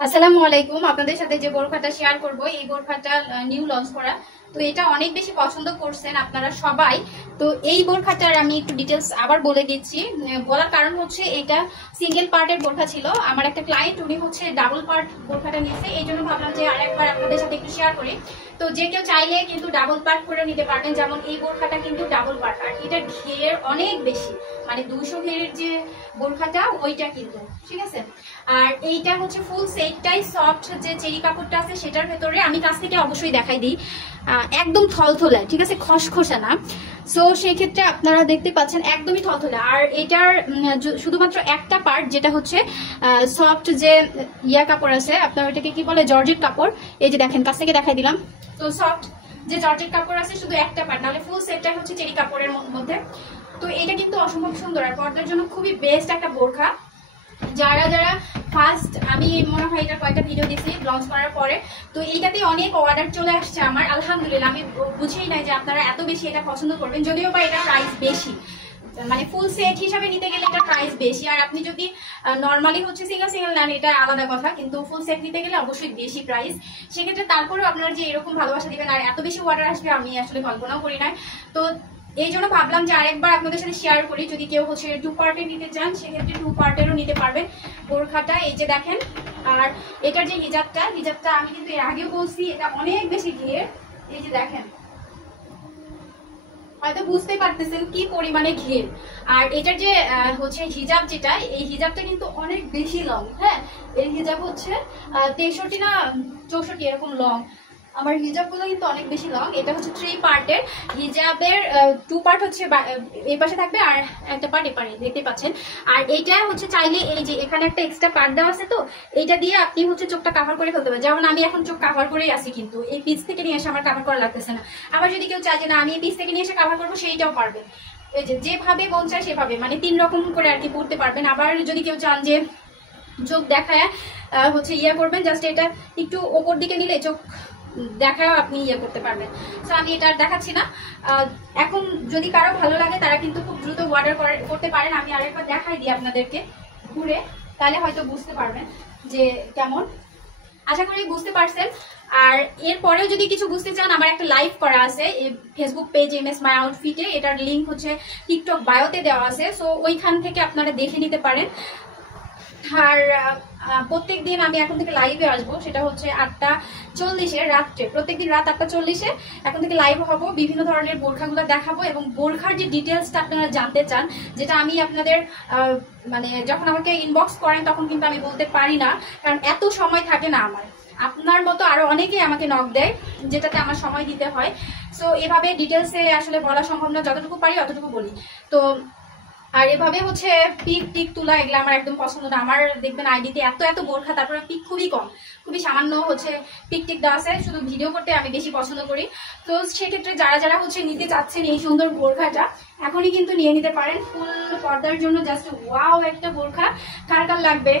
আসসালামু আলাইকুম। আপনাদের সাথে যে বোরখাটা শেয়ার করব, এই বোরখাটা নিউ লঞ্চ করা। তো এটা অনেক বেশি পছন্দ করছেন আপনারা সবাই। তো এই বোরখাটার আমি একটু ডিটেলস আবার বলে দিচ্ছি। বলার কারণ হচ্ছে এটা সিঙ্গেল পার্টের বোরখা ছিল। আমার একটা ক্লায়েন্ট উনি হচ্ছে ডাবল পার্ট বোরখাটা নিয়েছে, এই জন্য ভাবলাম যে আরেকবার আপনাদের সাথে একটু শেয়ার করি। তো যে কেউ চাইলে কিন্তু ডাবল পার্ট করে নিতে পারবেন। যেমন এই বোরখাটা কিন্তু ডাবল পার্ট, আর এটার ঘের অনেক বেশি, মানে 200 ঘেরের যে বোরখাটা ওইটা কিন্তু, ঠিক আছে। আর এইটা হচ্ছে ফুল সেটটাই সফট, যে চেরি কাপড়টা আছে সেটার ভেতরে আমি কাছ থেকে অবশ্যই দেখাই দিই, একদম থলথলে, ঠিক আছে, খসখসা না। সো সেই ক্ষেত্রে আপনারা দেখতে পাচ্ছেন একদমই থলথলে। আর এটার শুধুমাত্র একটা পার্ট যেটা হচ্ছে সফট, যে ইয়া কাপড় আছে, আপনার ওইটাকে কি বলে, জর্জেট কাপড়। এই যে দেখেন, কাছ থেকে দেখাই দিলাম। তো সফট যে জর্জেট কাপড় আছে শুধু একটা পার্ট, নাহলে ফুল সেটটাই হচ্ছে চেরি কাপড়ের মধ্যে। তো এটা কিন্তু অসম্ভব সুন্দর, আর পর্দার জন্য খুবই বেস্ট একটা বোরখা। যারা যারা ফার্স্ট, আমি মনে হয় এটা কয়েকটা ভিডিও দিয়েছি লঞ্চ করার পরে, তো এইটাতে অনেক অর্ডার চলে আসছে আমার, আলহামদুলিল্লাহ। আমি বুঝেই নাই যে আপনারা এত বেশি এটা পছন্দ করবেন, যদিও বা এটা প্রাইস বেশি, মানে ফুল সেট হিসাবে নিতে গেলে এটা প্রাইস বেশি। আর আপনি যদি নর্মালি হচ্ছে সিঙ্গেল সিঙ্গেল নেন এটা আলাদা কথা, কিন্তু ফুল সেট নিতে গেলে অবশ্যই বেশি প্রাইস। সেক্ষেত্রে তারপরেও আপনারা যে এরকম ভালোবাসা দিবেন আর এত বেশি অর্ডার আসবে আমি আসলে কল্পনাও করি না। তো এই জন্য ভাবলাম যে আরেকবার আপনাদের সাথে শেয়ার করি। যদি কেউ হচ্ছে 2 পার্টে নিতে চান সেক্ষেত্রে 2 পার্টেরও নিতে পারবেন বোরখাটা। এই যে দেখেন, আর এটার যে হিজাবটা আমি কিন্তু এর আগেও বলছি, এটা অনেক বেশি ঘের। এই যে দেখেন, হয়তো বুঝতে পারতেছেন কি পরিমাণে ঘের। আর এটার যে হচ্ছে হিজাব, যেটা এই হিজাবটা কিন্তু অনেক বেশি লং। হ্যাঁ, এই হিজাব হচ্ছে 63 না 64 এরকম লং। আমার হিজাবগুলো কিন্তু অনেক বেশি লং। এটা হচ্ছে 3 পার্টের হিজাবের, 2 পার্ট হচ্ছে এই পাশে থাকবে আর একটা পার্ট এপারে, দেখতে পাচ্ছেন। আর এইটা হচ্ছে চাইলে এই যে এখানে একটা এক্সট্রা পার্ট দেওয়া আছে, তো এইটা দিয়ে আপনি হচ্ছে চোখটা কাভার করে ফেলতে পারেন। যেমন আমি এখন চোখ কাভার করেই আছি, কিন্তু এই পিস থেকে নিয়ে এসে আমার কাভার করা লাগতেছে না। আবার যদি কেউ চায় যে না আমি এই পিস থেকে নিয়ে এসে কাভার করবো, সেইটাও পারবে। এই যে যেভাবে মন চায় সেভাবে, মানে 3 রকম করে আর কি পড়তে পারবেন। আবার যদি কেউ চান যে চোখ দেখায় হচ্ছে ইয়া করবেন, জাস্ট এটা একটু ওপর দিকে নিলে চোখ দেখাও আপনি ইয়ে করতে পারবেন। তো আমি এটা দেখাচ্ছি না। এখন যদি কারো ভালো লাগে তারা কিন্তু খুব দ্রুত অর্ডার করতে পারেন। আমি আরেকবার দেখাই দিই আপনাদেরকে ঘুরে, তাহলে হয়তো বুঝতে পারবেন যে কেমন। আশা করি বুঝতে পারছেন। আর এরপরেও যদি কিছু বুঝতে চান, আমার একটা লাইভ করা আছে ফেসবুক পেজ MS মাই আউটফিটে, এটার লিঙ্ক হচ্ছে টিকটক বায়োতে দেওয়া আছে, সো ওইখান থেকে আপনারা দেখে নিতে পারেন। আর প্রত্যেকদিন আমি এখন থেকে লাইভে আসবো, সেটা হচ্ছে 8:40 রাত্রে, প্রত্যেকদিন রাত 8:40 এখন থেকে লাইভ হব। বিভিন্ন ধরনের বোরখাগুলো দেখাবো, এবং বোরখার যে ডিটেলসটা আপনারা জানতে চান, যেটা আমি আপনাদের মানে যখন আমাকে ইনবক্স করেন তখন কিন্তু আমি বলতে পারি না, কারণ এত সময় থাকে না আমার। আপনার মতো আরো অনেকেই আমাকে নক দেয়, যেটাতে আমার সময় দিতে হয়। সো এভাবে ডিটেলসে আসলে বলা সম্ভব না, যতটুকু পারি অতটুকু বলি। তো আর এভাবে হচ্ছে পিক টিক তোলা, এগুলো আমার একদম পছন্দ না। আমার দেখবেন আইডিতে এত এত বোরখা, তারপরে পিক খুবই কম, খুবই সামান্য হচ্ছে পিক টিক দেওয়া আছে। শুধু ভিডিও করতে আমি বেশি পছন্দ করি। তো সেক্ষেত্রে যারা যারা হচ্ছে নিতে চাচ্ছেন এই সুন্দর বোরখাটা, এখনই কিন্তু নিয়ে নিতে পারেন। ফুল পর্দার জন্য জাস্ট ওয়াও একটা বোরখা। কার কার লাগবে